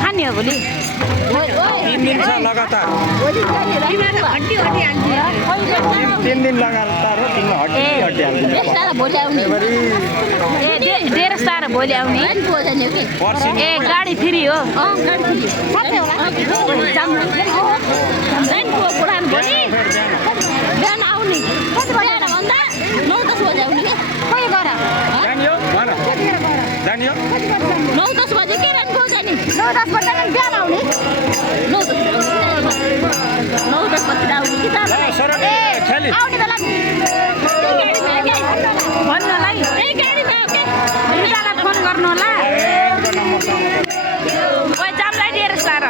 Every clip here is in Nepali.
खाने हो भोलि 3 दिन छ लगातार 3 दिन लगातार हो तिम्रो हड्डी हाल्दिनु डेढ सार भोलि आउने ए गाडी फ्री हो बिहान आउने कति बजेर भन्दा 9-10 बजे आउने के खोइ गर जानियो 9-10 बजे के रानको जाने 9-10 बजे बिहान आउने 9-10 बजे आउने कि आउने बेला भन्नलाई त्यही गाडीमा के रिजालाई फोन गर्नु होला ओइ जामलाई दिएर सार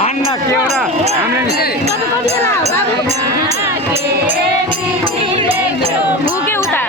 भन्न के हो र हामीले भुके उता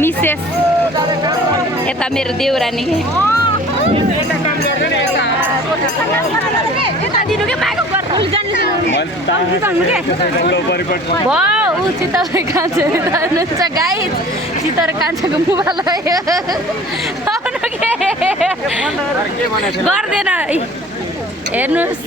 मिसेस यता मेरो देउरानी चितरे कान्छा गाई चितरे कान्छाको मोबाइल गर्दैन हेर्नुहोस्